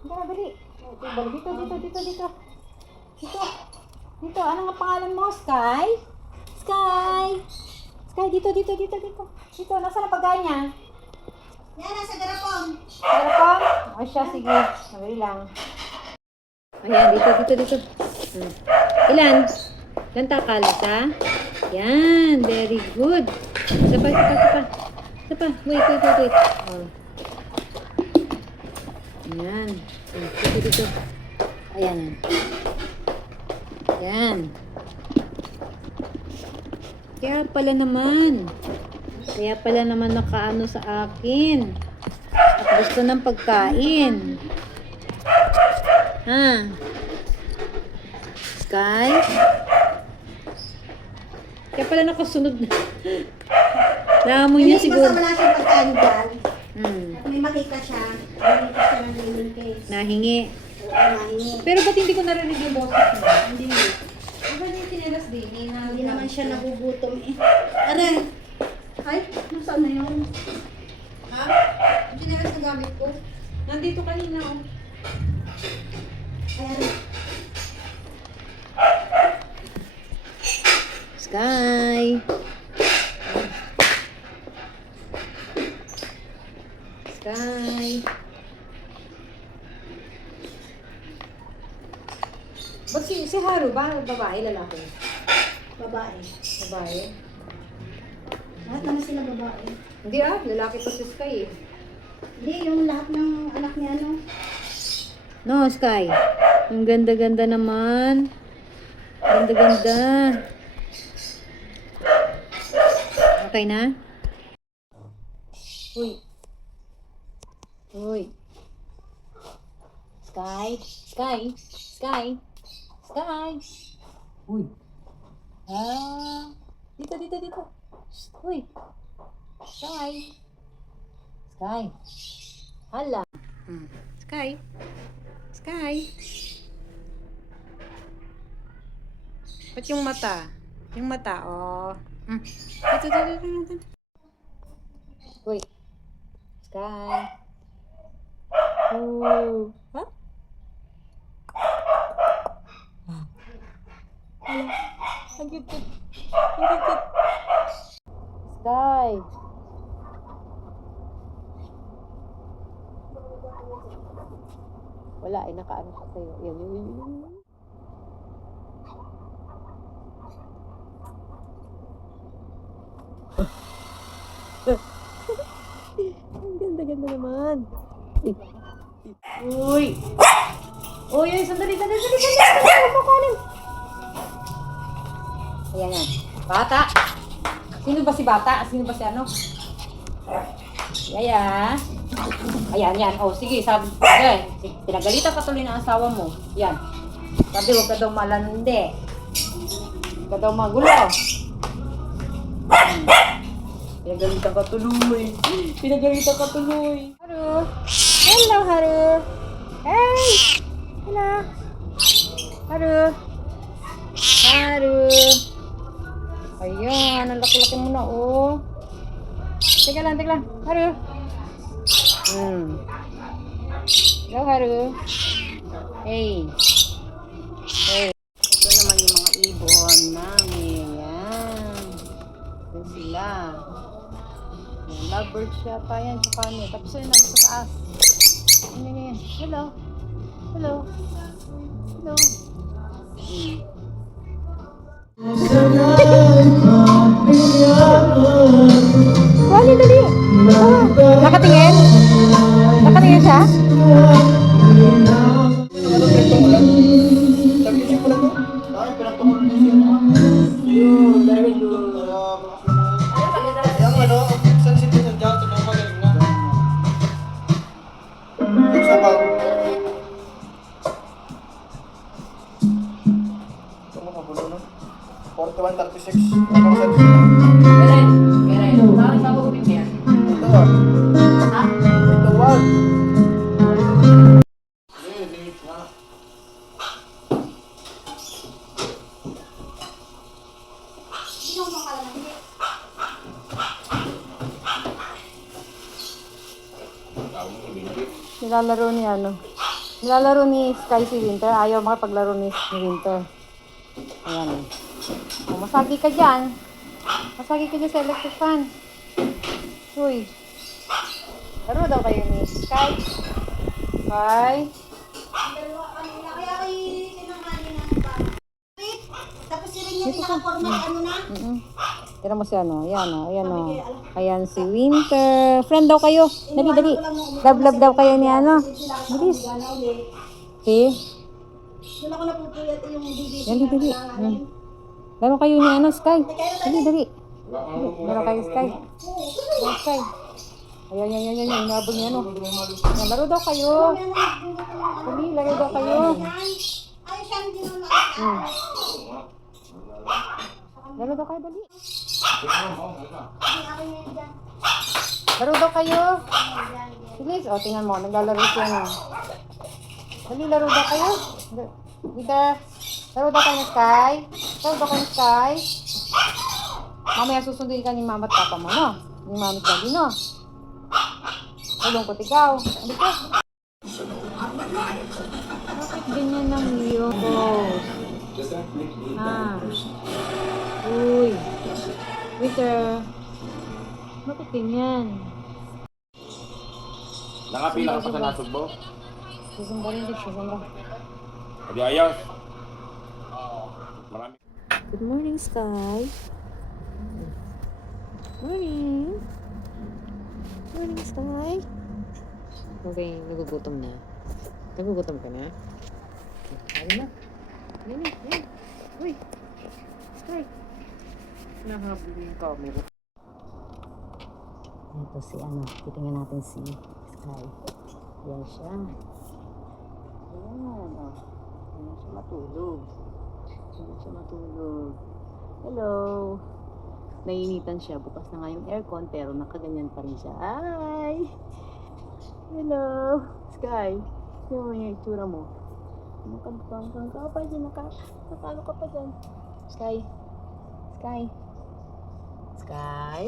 Tara, dali. Dito, dito, dito, dito. Dito. Dito, ano nga pangalan mo? Sky? Sky! Sky, dito, dito, dito, dito. Dito, nasaan ang pagkain niya? Yan, nasa garapon. Garapon? O siya, sige. Sabay lang. Ayan, dito, dito, dito. Ilan? Ilan takalas, ha? Yan, very good. Isa pa, isa pa, isa pa. Isa pa, wait, wait, wait, wait. Oh. Ayan. Dito, dito. Ayan. Ayan. Kaya pala naman nakaano sa akin. At gusto ng pagkain. Ha? Sky? Kaya pala nakasunod na. Naamoy niya siguro. Hindi, basta wala siyang pagkain dyan. Hmm. At may makita siya. Makita siya ng lemon case. Nahingi. Oo, nahingi. Pero ba't hindi ko narinig yung boses niya? Hindi. Iba niya yung tinilas din. Hindi naman siya nagugutom eh. Aray! Ay, nasaan na yun? Ha? Yung tinilas na gamit ko? Nandito kanina, oh. Ay, aray. Sky! Sky! Ba't si Haru ba? Babae, lalaki? Babae. Babae? Lahat naman sila babae. Hindi lalaki pa si Sky eh. Hindi, yung lahat ng anak ni ano. No, Sky. Ang ganda-ganda naman. Ganda-ganda. Okay na? Uy. Uy. Sky. Sky. Sky. Sky. Uy. Dito, dito, dito. Shh, uy. Sky. Sky. Hala. Sky. Sky. Ba't yung mata? Yung mata, oh. Dito, dito, dito, dito. Uy. Sky. Oh. Ha? Hala. Ang cute. Ang cute. Sky. Wala, nakaano siya sa'yo. Yan. Ang ganda-ganda naman. Uy! Uy, sandali. Huwag mo kunin. Ayan yan. Bata. Sino ba si Bata? Sino ba si ano? Yaya. Ayan, yan. O, sige, sabi. Ayan. Pinagalitan ka tuloy ng asawa mo. Yan. Sabi, huwag ka daw malandi. Huwag ka daw magulo. Pinagalitan ka tuloy. Haru. Hello, Haru. Hey. Hello. Haru. Ayan, ang laki-laki mo na, oh. Teka lang. Haru. Hello, Haru. Hey. Ito naman yung mga ibon namin. Yan. Yan sila. Yan, lovebird siya pa yan. Sa kanya. Tapos yun, nasa taas. Yan. Hello. Dali. Nakatingin? Nakatingin siya? Nilalaro ni ano. Nilalaro ni Sky si Winter. Ayaw makapaglaro ni Winter. Ayan. O, masagi ka dyan. Masagi ka dyan sa electric fan. Uy. Laro daw kayo ni Sky. Sky. Dalawa kanina. Kaya kayo tinanghali ng bata. Wait. Tapos si Rin yung naka-format ano na? Tira mo si ano. Ayan o. Ayan o. Ayan si Winter. Friend daw kayo. Dali, dali. Love daw kayo ni ano. Bilis. See? Doon ako napupuyat yung BBC. Dali, dali. Laro kayo ni ano, Sky. Dali, dali. Laro kayo, Sky. Laro, Sky. Ayan, yan, yan, yan, yan. Inabog niya, ano. Ayan, laro daw kayo. Dali, laro daw kayo. Ay, siya hindi naman Laro daw kayo, dali. akin yan dyan. Laro daw kayo. Bilis. O, tingnan mo. Naglalaro siya, no. Dali, laro daw kayo. Peter, laro daw kayo ng Sky. Laro daw kayo ng Sky. Mamaya susunduin ka ni mama at papa mo, no? Ni mama at daddy, no? Malungkot ikaw. Ano ka? Bakit ganyan ang iyong boss? Ha? Uy. Peter. Bakit ganyan? Nakapila ka pa sa nasugbo? Susumba rin, susumba. Adi ayos. Marami. Good morning, Sky. Morning. Morning, Sky. Okay, nagugutom na. Nagugutom ka na? Ayun na. Ayun na, ayun. Uy. Sky. Nahabol yung camera. Ito si ano, titingnan natin si Sky. Yan siya. Ayan, oh. Ayan siya matulog. Ayan siya matulog. Hello. Nainitan siya. Bukas na nga yung aircon pero nakaganyan pa rin siya. Hi! Hello! Sky! Sino mo yung itsura mo? Nakabang ka pa dyan. Nakalo ka pa dyan. Sky! Sky! Sky!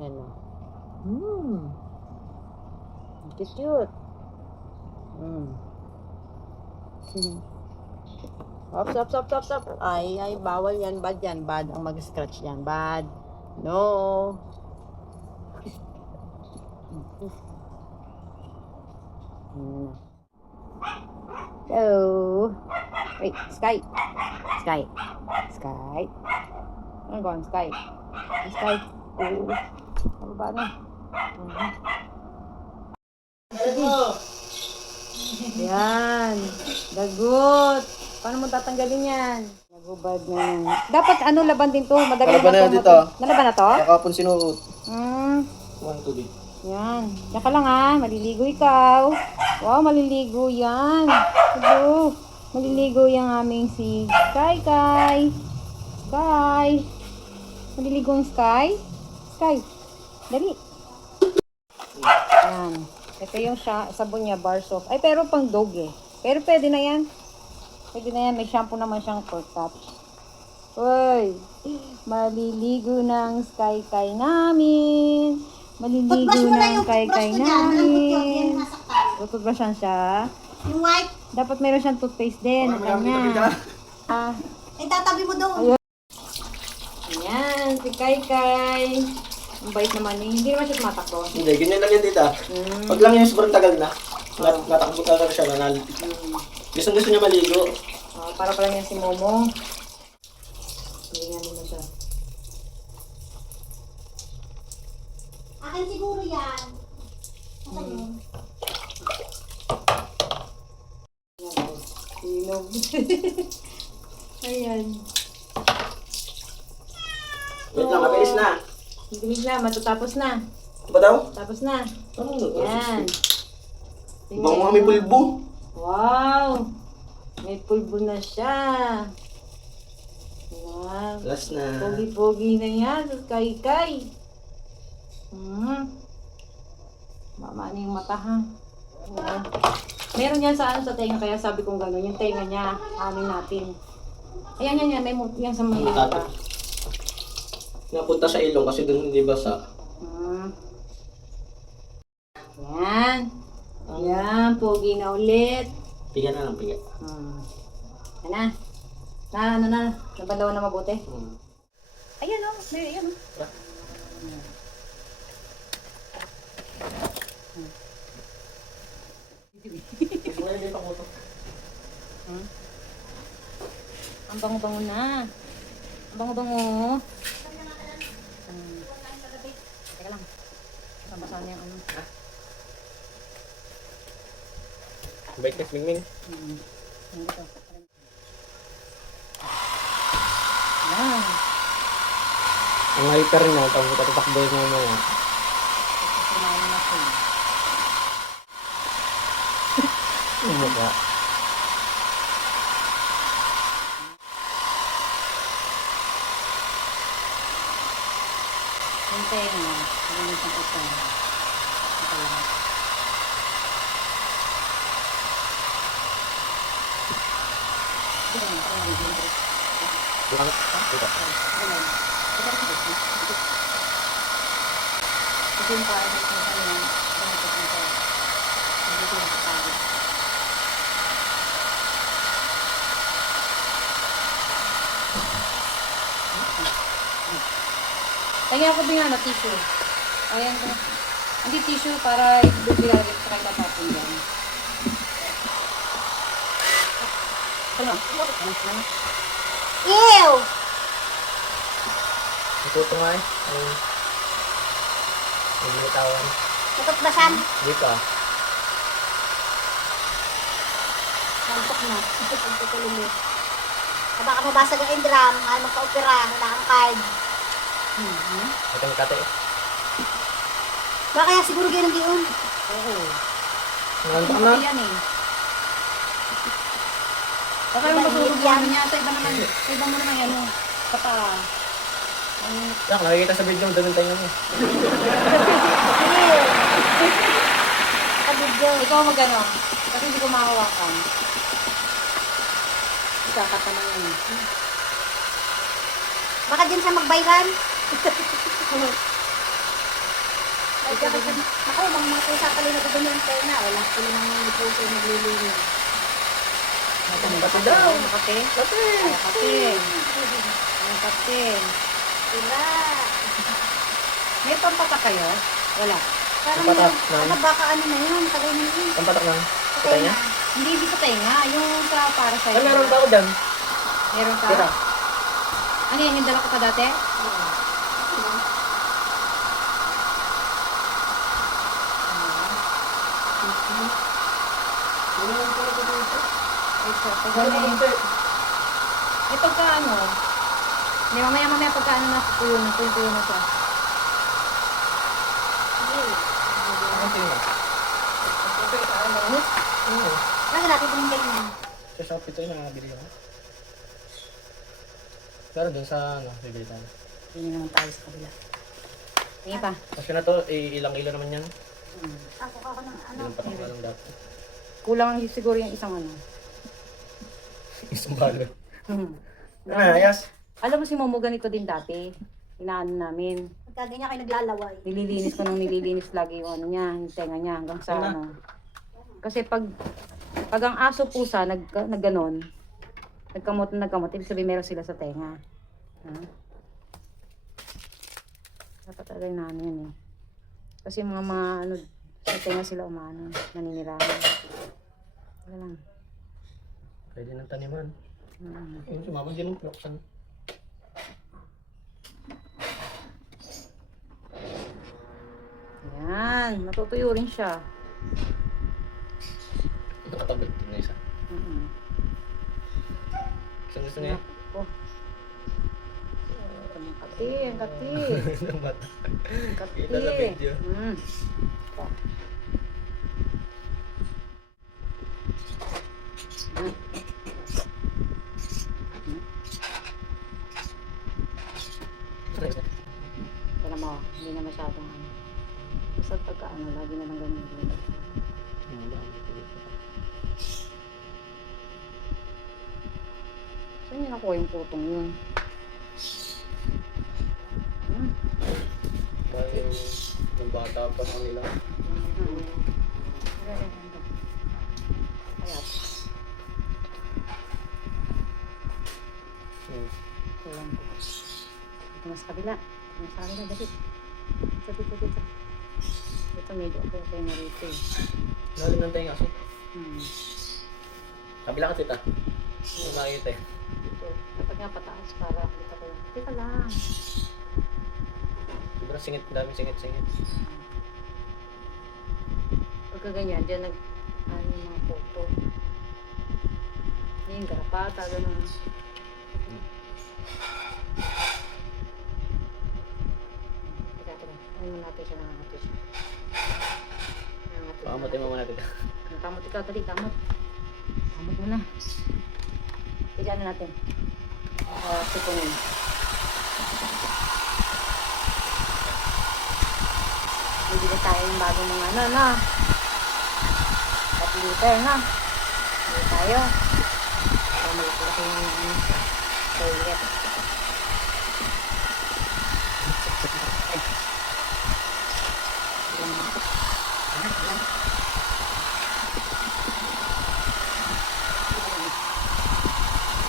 Yan o. Cute! Stop. Ay, bawal yan. Bad yan. Bad ang mag-scratch yan. Bad. No. Hello. Wait, Sky. Sky. Sky. Ano gawin, Sky? Sky. Oh. Ano ba na? Yan. Dagot. Paano mo tatanggalin yan? Nagubad na yan. Dapat ano, laban din to. Madali Nalaban na to. dito. Nalaban na to? Nakapon sinuot. Kumain tubig. Yan. Diyan ka lang ha. Maliligo ikaw. Wow, maliligo yan. Hello. Maliligo yung aming si Sky. Sky. Maliligo yung Sky. Sky. Dali. Yan. Ito yung sabon niya, bar soap. Ay, pero pang dog eh. Pero pwede na yan. Pwede na yan. May shampoo naman siyang for touch. Uy. Maliligo ng Sky namin. Maliligo Toothbrush mo na ng yung Sky toothbrush ko dyan. Ang butyok yan namin. nasaktan. Tututbrushan siya. Yung white, Dapat meron siyang toothpaste din. Na kanya. Ah. tatabi mo doon. Ayan. Si Kai. Ang bait naman eh. Hindi naman siya tumatakbo. Hindi, ganyan lang yan tita. Pag lang yung sobrang tagal na, natakbo ka na siya, nanal. Gusto niya maligo. Para pala niya si Momo. Hindi nga naman siya. Akin siguro yan. Asan yun? Sinog. Ayan. Wait lang, mabilis na. Bilis na, matatapos na. Ito ba daw? Tapos na. Ano? Yan. Ibang mga may pulbo. Wow! May pulbo na siya. Wow. Last na. Pogi-pogi na yan. Kay. Mama na yung mata ha. Oo. Meron yan sa tenga kaya sabi kong gano'n. Yung tenga niya, anin natin. Ayan. May yan sa mga mata. Napunta sa ilong kasi doon hindi basa. Yan. pogi na ulit. Piga na lang, piga. Yan na. Ano na, nabalaw na mabuti. Hmm. Ayan o, ayan o. Ang bango-bango na. Ang bango-bango. Teka lang. Basa na yung ano. Bait na Mingming. Dito. Yan. Ang hyper na, tapos katatakbo mo mga. Kumain na po. Ang mukha. Yung tenga. Yung isang ito. Ito lang. Bukan. Dito. Ito yung parang sa kanya. Dito yung kapagod. Tagyan ko din ano, tissue. Ayan ko. Hindi tissue para ibigay sa kanya tapon yan. Ano? Ano? Ew! Ituto nga eh. Ang binitawan. Natutbasan. Dito ah. Nantok na. Pagtutuloy mo. Baka mabasag ang drum, mahal magpa-opera, wala kang card. Ito yung kate. Baka kaya siguro ganun diyon. Oo. Nantok Ano na. yan eh. Baka yung matulog yan niya. Sa iba naman, sa iba mo naman yan. Kapa. Yak, nakikita sa video, doon tayo mo. Kabidyo. Ikaw magano. Kasi hindi ko makahawakan. Ikakata na yan. Baka dyan sa magbayran. Ako, mga pusa pala na doon yung pena. Wala sila ng pusa yung naglilinis. Pati daw. Kape? Pati. Kape. Ang kape. Diba? May pampata kayo? Wala. Parang Patak yung, na. ano, baka ano na yun, tagay na yun. Ang patak lang. Patay niya? Hindi ibig sa tenga. Yung sa para sa'yo. Ay, meron ba ako dyan? Meron ka? Tira. Ano yan? Yung dala ko pa dati? Eh pagka ano, hindi mamaya pagka ano na tuyo na siya. Ang tingin. Oo. Lagi natin bumingay niya. Sa Shopee ito yung nakabili ko. Pero dun sa ano, bibili tayo. Hindi naman tayo sa kabila. Hindi pa. Kasi na to, ilang kilo naman yan. Ako ng ano. Ilang patak na lang dapat. Kulang siguro yung isang ano. Isang balo. Hmm. Ano, ayas? Alam mo si Momo ganito din dati. Inaano namin. Pagka ganyan kayo naglalaway. Nililinis ko nang nililinis lagi yung ano niya, yung tenga niya hanggang sa ano. Kasi pag ang aso pusa nagganon, nagkamot, ibig sabihin meron sila sa tenga. Ha? Dapat talaga yung ano yun eh. Kasi mga ano, sa tenga sila umano, naninirahan. Wala lang. Pwede ng taniman. Ayun, si Mama, hindi mong pinuksan. Yan, matutuyo rin siya. Nakatabit din na isa. Saan gusto niya? Oh. Ang kati, ang kati. Ang bata. Ang kati. Kita sa video. Ito. Kaya mo, hindi na masyadong ano. Basta pagka ano, lagi na lang ganun. Saan niya nakuha yung putong yun? Dahil yung bata pa sa kanila. Ayan. Ayan ko. Ito na sa kabila. Ito na sa kabila. Dito. Dito. Ito medyo okay na rito eh. Lalim ng tenga kasi. Hmm. Kabila ka tita. Yung makikita eh. Dito. Dapat nga pataas para kita ko. Teka lang. Sobrang singit, daming singit. Pagka ganyan, dyan ano yung mga photo. Yung garapata, gano'n. Teka. Ano natin siya, nangangatis siya. Pakamutin mo muna tita. Kamot ikaw, tali, kamot. Kamot mo na. Teka, ano natin? Sipungin. Hindi na tayo ng bagong mga ano, no? 3 liter, no? Hindi tayo. Para malaki yung toilet.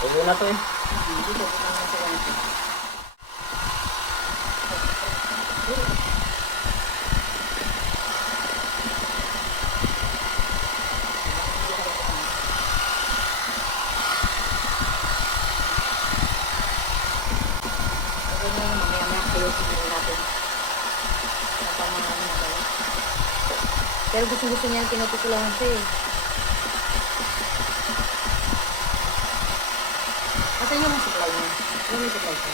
Ulo na to eh. Dito na sa langit. Pero gusto niya pinupukulahan siya eh. Asan yung supply niya? Yung may supply siya?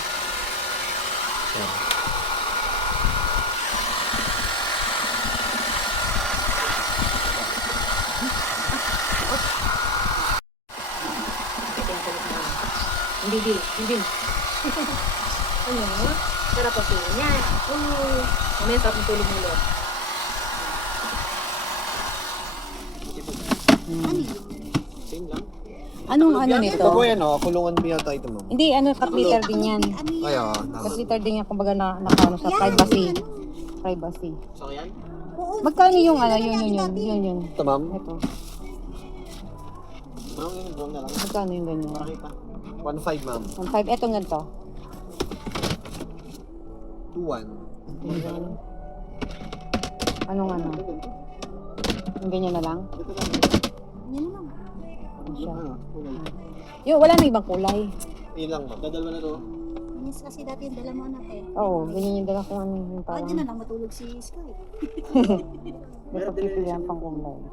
Ito yung kulit na. Hindi. Ano? Sarap ang tulog niya. Mamaya sarap ang tulog mo ulit. Same lang. Anong ano nito? Ito po yan, kulungan mo yata ito, ma'am. Hindi, ano, cut liter din yan. Kaya, tama. Cut liter din yan, kumbaga nakaano sa privacy. Privacy. So yan? Magkano yung ano, yun. Ito, ma'am. Ito. Brown na lang. Magkano yung ganyan? Makita. 1.5, ma'am. 1.5. Etong ganito. 2.1. Anong ano? Yung ganyan na lang? Yan na lang. Ano siya? Yung, wala na ibang kulay. Yun lang, ma'am. Dadalwa na to. Yes, kasi dati yung dala mo anak eh. Oo, ganyan yung dala kung ano yung Parang parang. na lang matulog si Sky. Ito pipilihan pang kulay.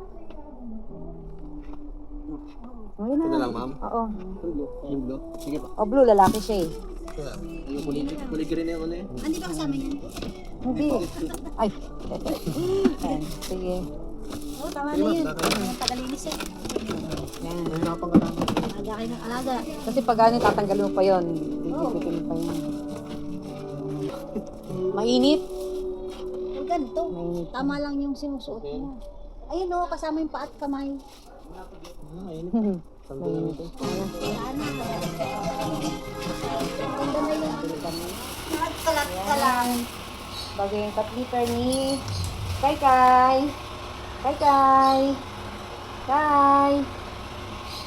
Ayun Ito na na. lang, ma'am. Oo. Yung blue. Sige pa. O, blue, lalaki siya eh. Ito lang. Yung kulig rin na yung ano eh. Hindi ba kasama yan? Hindi. Ay. Ayan, sige. Oo, tama na yun. Ang tagalinis eh. Yan. Nahirapan ka lang. Alaga kayo ng alaga. Kasi pag ano, tatanggalin mo pa yun. Bibitin mo pa yun. Mainit. Huwag ganito. Mainit. Tama lang yung sinusuot niya. Ayun o, kasama yung paa at kamay. Mainit. Wala na. Ang ganda yun. Kalat ka lang. Bago yung cut liter ni Kai.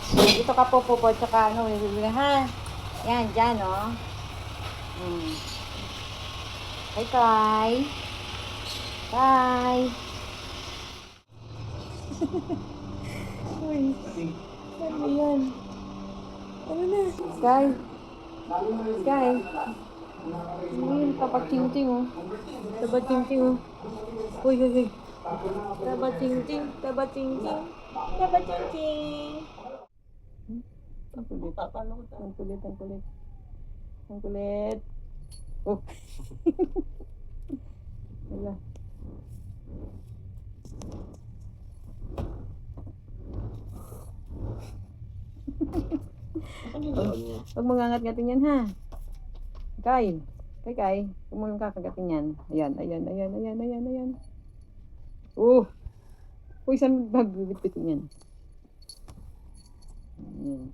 Dito ka po, tsaka ano, bibili ha. Yan, dyan, oh. Kai. Uy, ano yan? Ano na? Sky. Ayun, tapat-ting-ting, oh. Tapat-ting-ting, oh. Uy. Tapat-ting-ting. Ang kulit. Oh. Wala. Huwag mo ngangat-ngatin yan, ha? Kay. Huwag mo nang kakagatin yan. Ayan. Uy, saan magbibit-bitin yan? Ayan.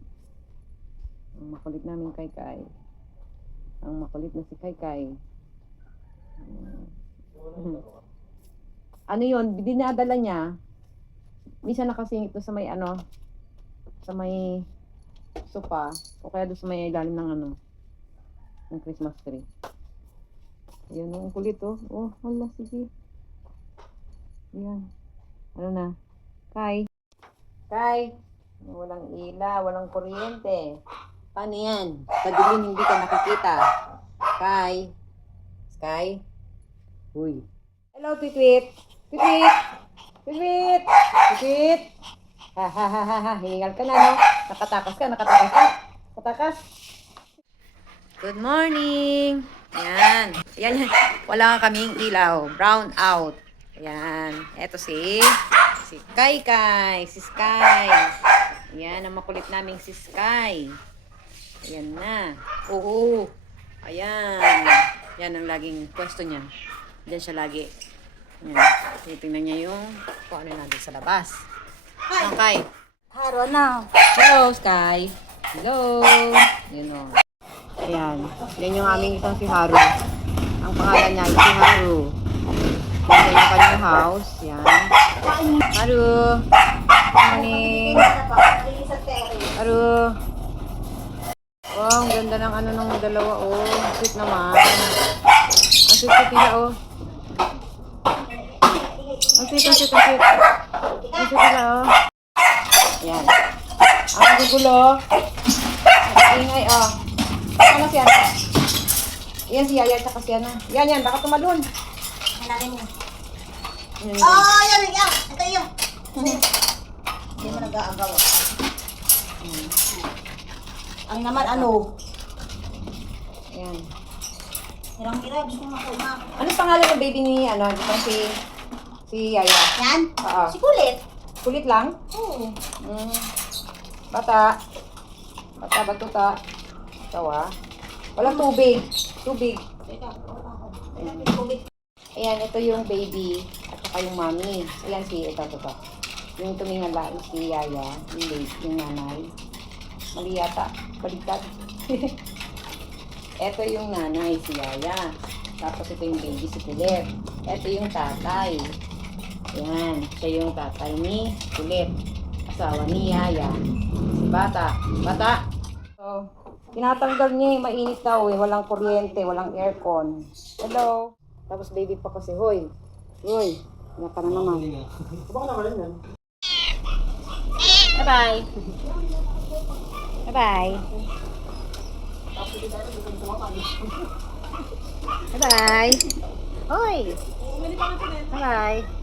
Ang makulit namin Kai. Ang makulit na si Kai. Ano yun? Dinadala niya. Minsan nakasingit to sa may ano, sa may sopa o kaya doon sa may ilalim ng ano, ng Christmas tree. Ayan, ang kulit oh. Oh, hala, sige. Ayan. Ano na? Kai. Kai. Walang ilaw, walang kuryente. Paano yan? Padilim hindi ka nakikita. Kai. Sky. Uy. Hello, Twitwit. Twitwit. Twitwit. Twitwit. Ha ha ha ha ha. Hiningal ka na, no? Nakatakas ka, nakatakas ka. Nakatakas. Good morning. Ayan. Ayan yan. Wala kaming ilaw. Brown out. Ayan. Eto si Kai Kai. Si Sky. Ayan ang makulit naming si Sky. Ayan na. Oo. Ayan. Yan ang laging pwesto niya. Diyan siya lagi. Ayan. Titingnan niya yung kung ano natin sa labas. Ang Kai. Haro na. Hello, Sky. Hello. Yun o. Ayan. Yan yung aming isang si Haru. Ang pangalan niya ay si Haru. Yan yung kanyang house. Yan. Haru. Morning. Haru. Wow, ang ganda ng ano ng dalawa. Oh, sweet naman. Ang sweet nila, oh. Ang sweet, ang sweet, ang sweet. Ang sweet nila, oh. Ayan. Ang gugulo. Ang ingay, oh. Ano si Ana? Yan si Yaya, tsaka si Ana. Yan, yan. Baka tumalun. Hanapin mo. Yan, yan. Oh, yan, yan. Ito yun. Hindi mo nag-aagaw. Ang naman ano? Yan. Hirang-hirang. Gusto mo ako ma. Ano pangalan ng baby ni, ano, dito si Yaya? Yan? Oo. Si Kulit. Kulit lang? Oo. Bata. Bata, batuta. Ikaw, ah. Walang tubig. Tubig. Teka. Kulit. Ayan, ito yung baby at saka yung mommy. Ayan si, ito. Yung tumingala, si Yaya, yung baby, yung nanay. Mali yata. Baligtad. Ito yung nanay, si Yaya. Tapos ito yung baby, si Kulit. Ito yung tatay. Ayan, siya yung tatay ni Kulit. Asawa ni Yaya. Si Bata. Bata! So, tinatanggal niya, mainit daw eh. Walang kuryente, walang aircon. Hello! Tapos baby pa kasi, hoy. Hoy, iyak ka na naman. Baka naman yan. Bye-bye! Bye-bye! Bye-bye! Hoy! Bye-bye!